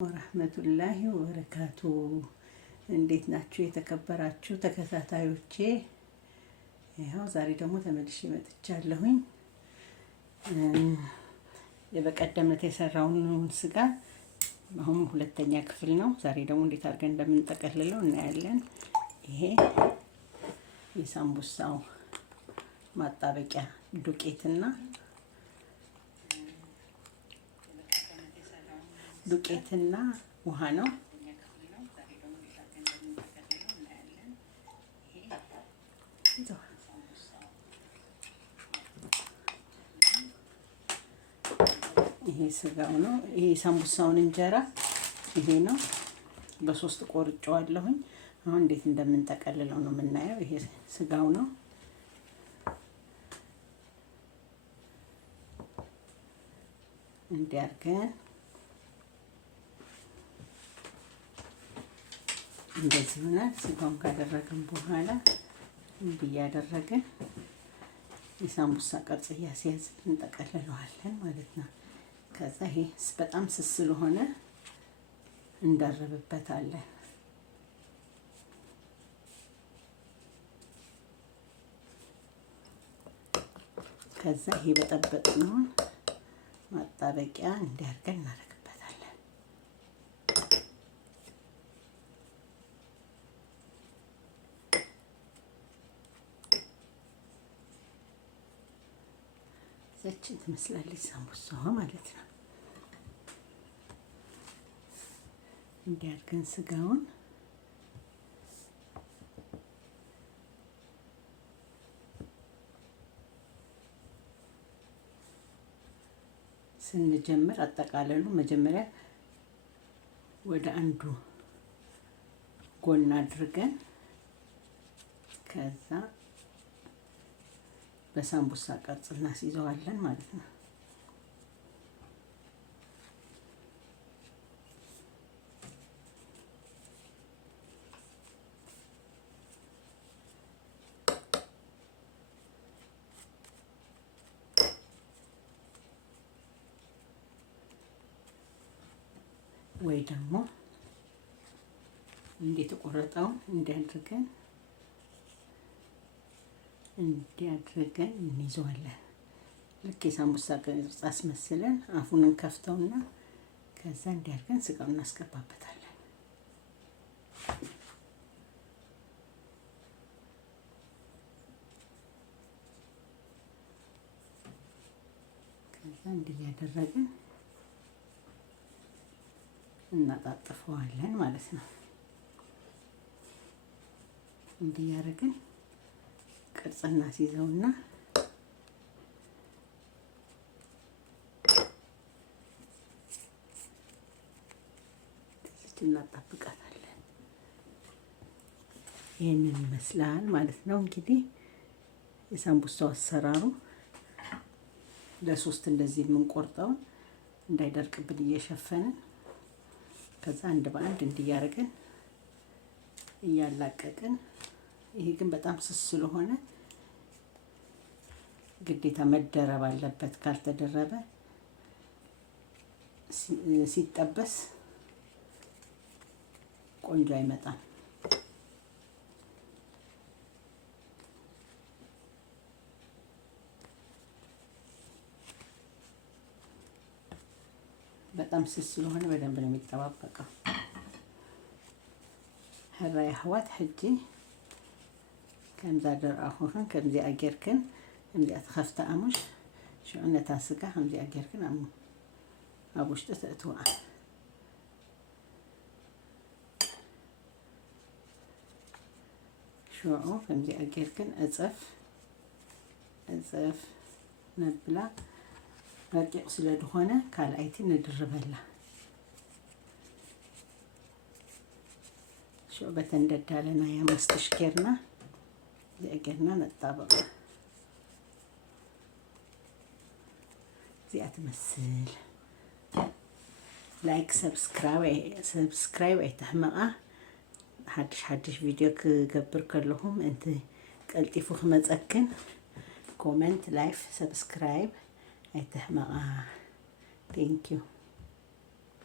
ወራህመቱላሂ ወበረካቱ። እንዴት ናችሁ የተከበራችሁ ተከታታዮቼ? ይኸው ዛሬ ደግሞ ተመልሼ መጥቻለሁኝ። የበቀደምነት የሰራውን ስጋ አሁን ሁለተኛ ክፍል ነው። ዛሬ ደግሞ እንዴት አድርገን እንደምንጠቀልለው እናያለን። ይሄ የሳምቡሳው ማጣበቂያ ዱቄትና ውሃ ነው። ይሄ ስጋው ነው። ይሄ ሳምቡሳውን እንጀራ ይሄ ነው። በሶስት ቆርጬዋለሁኝ። አሁን እንዴት እንደምንጠቀልለው ነው የምናየው። ይሄ ስጋው ነው። እንዲያርገን እንደዚህ ሆናል። ስጋውን ካደረግን በኋላ እንዲህ ያደረግን የሳምቡሳ ቅርጽ እያስያዝን እንጠቀልለዋለን ማለት ነው። ከዛ ይሄ በጣም ስስ ስለሆነ እንዳረብበታለን። ከዛ ይሄ በጠበጥነውን ማጣበቂያ እንዲያርገን እናደርግበታለን። ዘችን ትመስላለች ሳምቡሳዋ ማለት ነው። እንዲያርገን ስጋውን ስንጀምር አጠቃለሉ መጀመሪያ ወደ አንዱ ጎን አድርገን ከዛ በሳምቡሳ ቅርጽ እናስይዘዋለን ማለት ነው። ወይ ደግሞ እንዴት ቆረጣው እንዲያድርገን እንይዘዋለን። ልክ የሳምቡሳ ቅርጽ አስመስለን አፉን እንከፍተውና ከዛ እንዲያድርገን ስጋውን እናስገባበታለን። ከዛ እንዲህ ያደረግን እናጣጥፈዋለን ማለት ነው። እንዲህ ያደረግን ቅርጽ እናስይዘውና እናጣብቃታለን። ይህንን ይመስላል ማለት ነው። እንግዲህ የሳምቡሳው አሰራሩ ለሶስት እንደዚህ የምንቆርጠው እንዳይደርቅብን እየሸፈንን ከዛ አንድ በአንድ እንዲያርገን እያላቀቅን። ይሄ ግን በጣም ስስ ስለሆነ ግዴታ መደረብ አለበት። ካልተደረበ ሲጠበስ ቆንጆ አይመጣም። በጣም ስስ ስለሆነ በደንብ ነው የሚጠባበቀው። هراي حوات حجي كم زادر أخوهن كم زي أجركن كم زي أتخفت أمش شو عنا تاسقة كم زي أجركن أبوش تتأتوا شو كم زي أجركن أزف نبلا رجع أصل دهونه كالأيتي ندربله شو بتندد لنا يا مستشكرنا زي نطابق زي أتمثل لايك سبسكرايب أي تحمقة حدش فيديو كجبر كلهم أنت قلتي فوق ما تأكن كومنت لايك سبسكرايب أي تحمقة. Thank you.